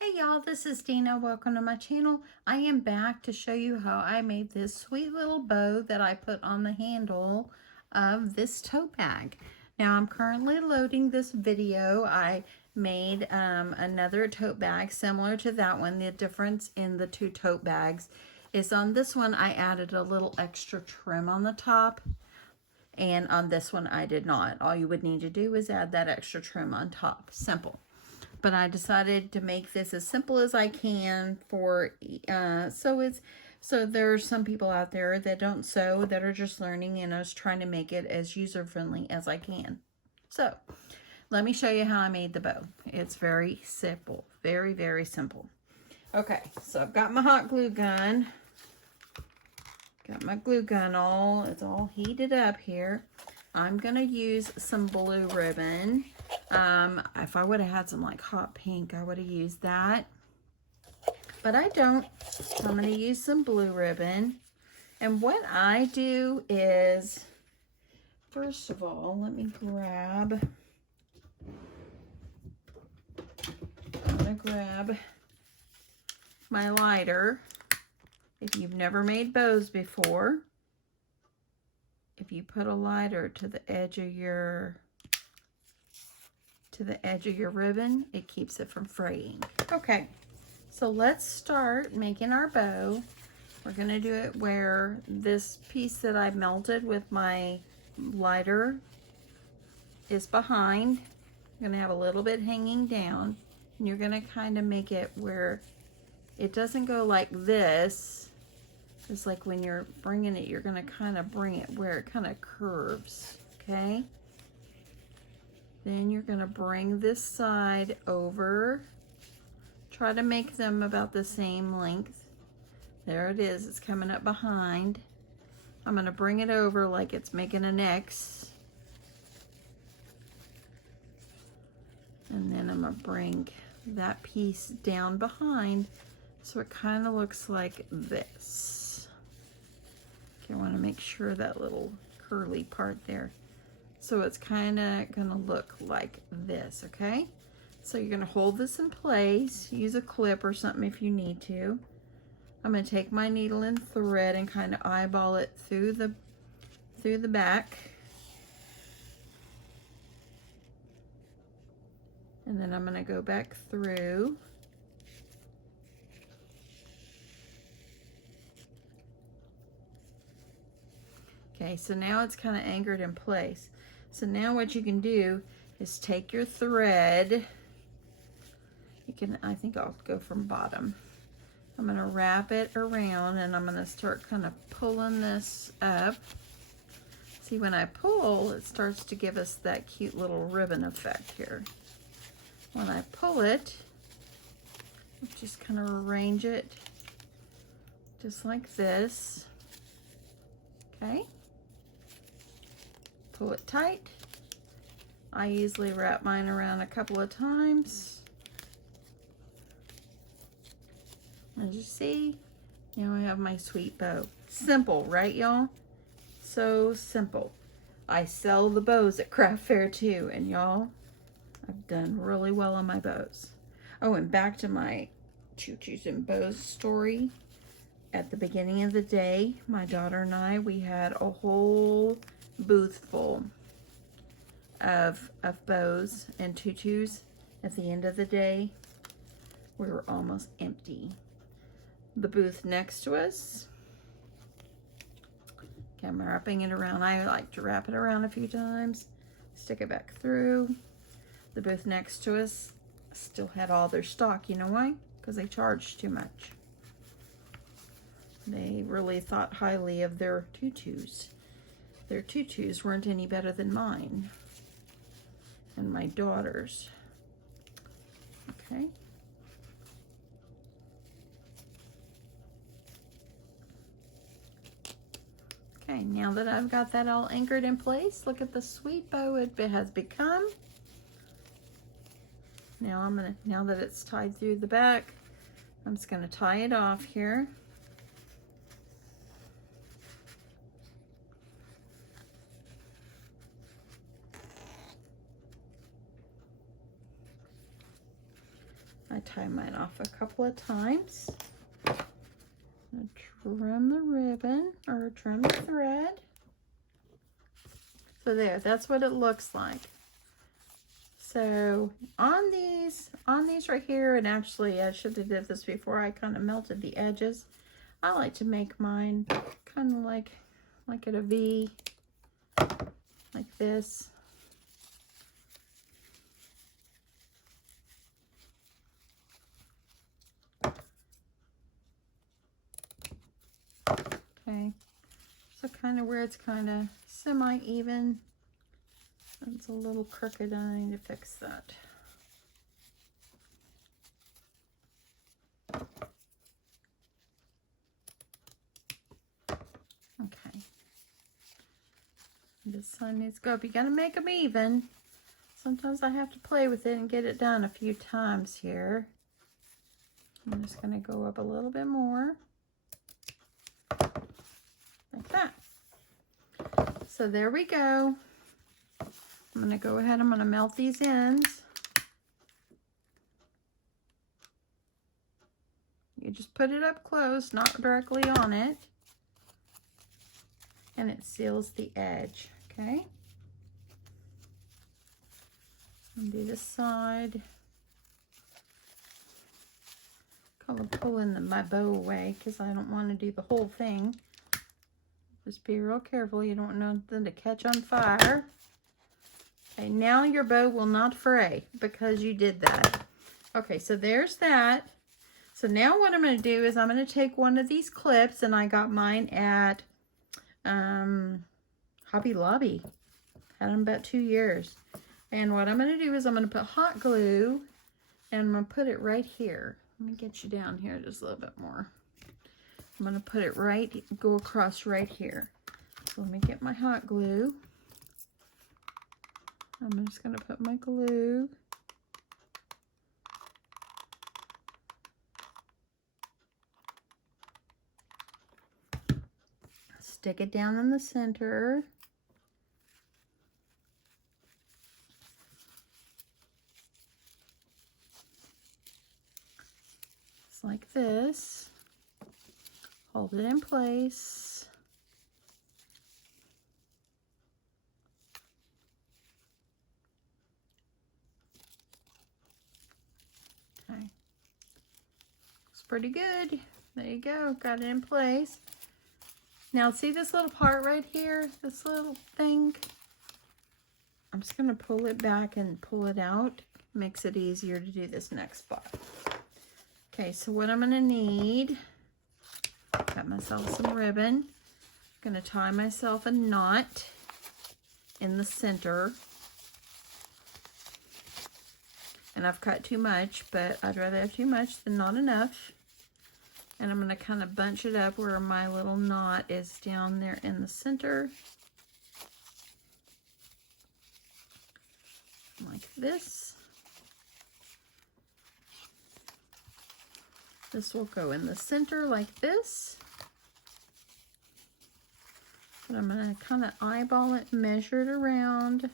Hey y'all, this is Dina. Welcome to my channel. I am back to show you how I made this sweet little bow that I put on the handle of this tote bag. Now I'm currently loading this video. I made another tote bag similar to that one. The difference in the two tote bags is on this one I added a little extra trim on the top, and on this one I did not. All you would need to do is add that extra trim on top. Simple. But I decided to make this as simple as I can for so there's some people out there that don't sew, that are just learning, and I was trying to make it as user-friendly as I can. So let me show you how I made the bow. It's very simple, very, very simple. Okay, so I've got my hot glue gun. Got my glue gun it's all heated up here. I'm gonna use some blue ribbon. If I would have had some like hot pink, I would have used that, but I don't. So I'm going to use some blue ribbon. And what I do is, first of all, let me grab, I'm going to grab my lighter. If you've never made bows before, if you put a lighter to the edge of your ribbon, it keeps it from fraying. Okay, so let's start making our bow. We're going to do it where this piece that I melted with my lighter is behind. I'm going to have a little bit hanging down, and you're going to kind of make it where it doesn't go like this. It's like when you're bringing it, you're going to kind of bring it where it kind of curves, okay? Then you're going to bring this side over. Try to make them about the same length. There it is. It's coming up behind. I'm going to bring it over like it's making an X. And then I'm going to bring that piece down behind so it kind of looks like this. Okay, I want to make sure that little curly part there. So it's kind of going to look like this, okay? So you're going to hold this in place. Use a clip or something if you need to. I'm going to take my needle and thread and kind of eyeball it through the back. And then I'm going to go back through. Okay, so now it's kind of anchored in place. So now what you can do is take your thread. You can, I think I'll go from bottom. I'm going to wrap it around, and I'm going to start kind of pulling this up. See, when I pull, it starts to give us that cute little ribbon effect here. When I pull it, just kind of arrange it just like this. Okay. Pull it tight. I usually wrap mine around a couple of times. As you see, now I have my sweet bow. Simple, right y'all? So simple. I sell the bows at craft fair too, and y'all, I've done really well on my bows. Oh, and back to my choo-choos and bows story. At the beginning of the day, my daughter and I, we had a whole booth full of bows and tutus. At the end of the day, we were almost empty. The booth next to us, okay, I'm wrapping it around. I like to wrap it around a few times, stick it back through. The booth next to us still had all their stock. You know why? Because they charged too much. They really thought highly of their tutus. Their tutus weren't any better than mine and my daughter's. Okay. Okay, now that I've got that all anchored in place, look at the sweet bow it has become. Now now that it's tied through the back, I'm just gonna tie it off here. I I tie mine off a couple of times. Trim the ribbon or trim the thread. So there, that's what it looks like. So on these right here, and actually I should have did this before I kind of melted the edges. I like to make mine kind of like at a V, like this. Okay, so kind of where it's kind of semi-even. It's a little crooked, I need to fix that. Okay. This side needs to go up. You gotta make them even. Sometimes I have to play with it and get it done a few times here. I'm just gonna go up a little bit more. Like that. So there we go. I'm going to go ahead, I'm going to melt these ends. You just put it up close, not directly on it. And it seals the edge, okay? And do this side. Kind of pulling my bow away because I don't want to do the whole thing. Just be real careful, you don't want nothing to catch on fire. Okay, now your bow will not fray because you did that. Okay, so there's that. So now what I'm going to do is I'm going to take one of these clips, and I got mine at Hobby Lobby. Had them about 2 years. And what I'm going to do is I'm going to put hot glue, and I'm going to put it right here. Let me get you down here just a little bit more. I'm going to put it right, go across right here. So let me get my hot glue. I'm just going to put my glue. Stick it down in the center. Just like this. Hold it in place. Okay. Looks pretty good. There you go. Got it in place. Now see this little part right here? This little thing? I'm just going to pull it back and pull it out. Makes it easier to do this next spot. Okay, so what I'm going to need, got myself some ribbon. I'm going to tie myself a knot in the center. And I've cut too much, but I'd rather have too much than not enough. And I'm going to kind of bunch it up where my little knot is down there in the center. Like this. This will go in the center like this. But I'm going to kind of eyeball it, measure it around.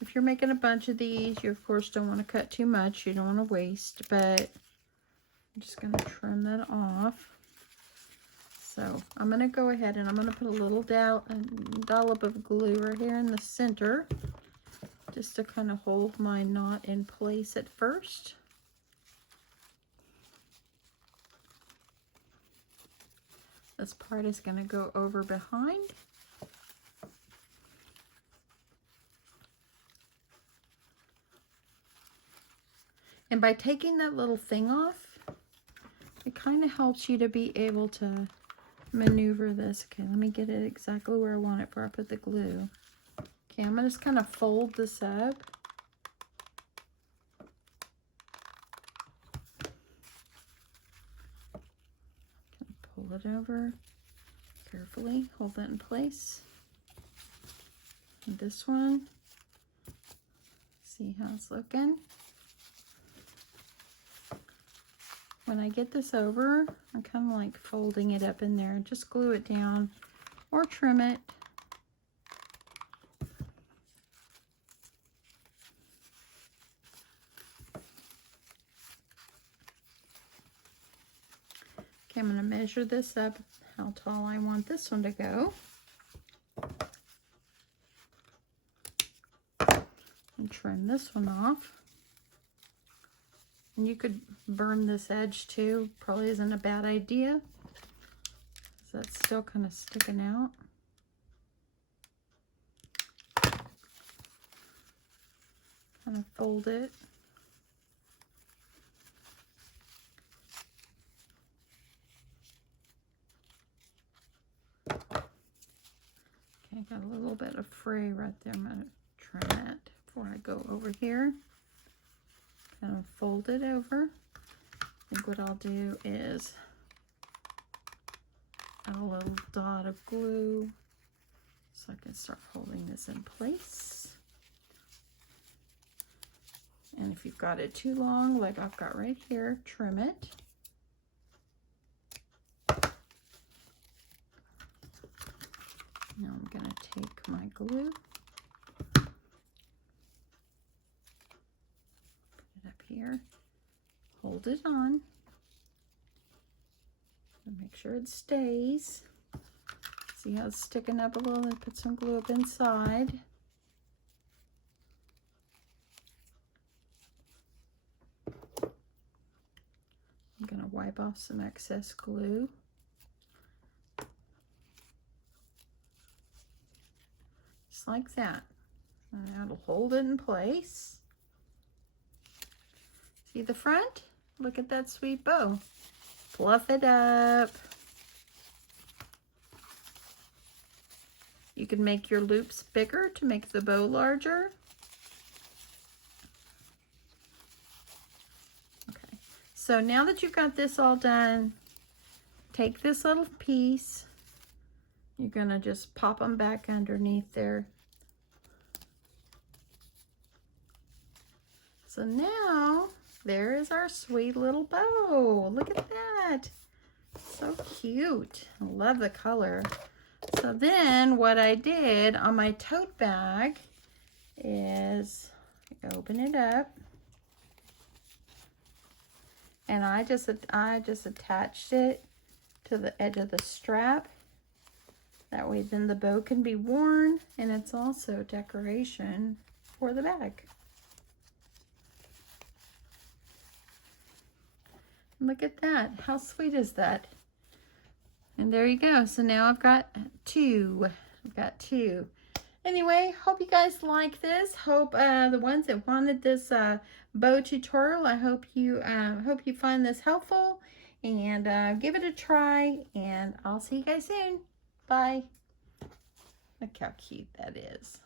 If you're making a bunch of these, you of course don't want to cut too much. You don't want to waste, but I'm just going to trim that off. So I'm going to go ahead and I'm going to put a little dollop of glue right here in the center, just to kind of hold my knot in place at first. This part is going to go over behind. And by taking that little thing off, it kind of helps you to be able to maneuver this. Okay, let me get it exactly where I want it before I put the glue. Okay, I'm going to just kind of fold this up. Pull it over carefully, hold that in place. And this one, see how it's looking. When I get this over, I'm kind of like folding it up in there. Just glue it down or trim it. Okay, I'm going to measure this up, how tall I want this one to go. And trim this one off. And you could burn this edge too. Probably isn't a bad idea. So that's still kind of sticking out. Kind of fold it. Okay, got a little bit of fray right there. I'm going to trim that before I go over here. Kind of fold it over. I think what I'll do is add a little dot of glue so I can start holding this in place. And if you've got it too long, like I've got right here, trim it. Now I'm going to take my glue, put it up here, hold it on, and make sure it stays. See how it's sticking up a little, and put some glue up inside. I'm going to wipe off some excess glue. Just like that. And that'll hold it in place. See the front? Look at that sweet bow. Fluff it up. You can make your loops bigger to make the bow larger. Okay, so now that you've got this all done, take this little piece. You're gonna just pop them back underneath there. So now, there is our sweet little bow. Look at that. So cute. I love the color. So then what I did on my tote bag is open it up. And I just attached it to the edge of the strap. That way then the bow can be worn, and it's also decoration for the bag. Look at that. How sweet is that? And there you go. So now I've got two. Anyway, hope you guys like this. Hope the ones that wanted this bow tutorial, I hope you find this helpful, and give it a try, and I'll see you guys soon. Bye. Look how cute that is.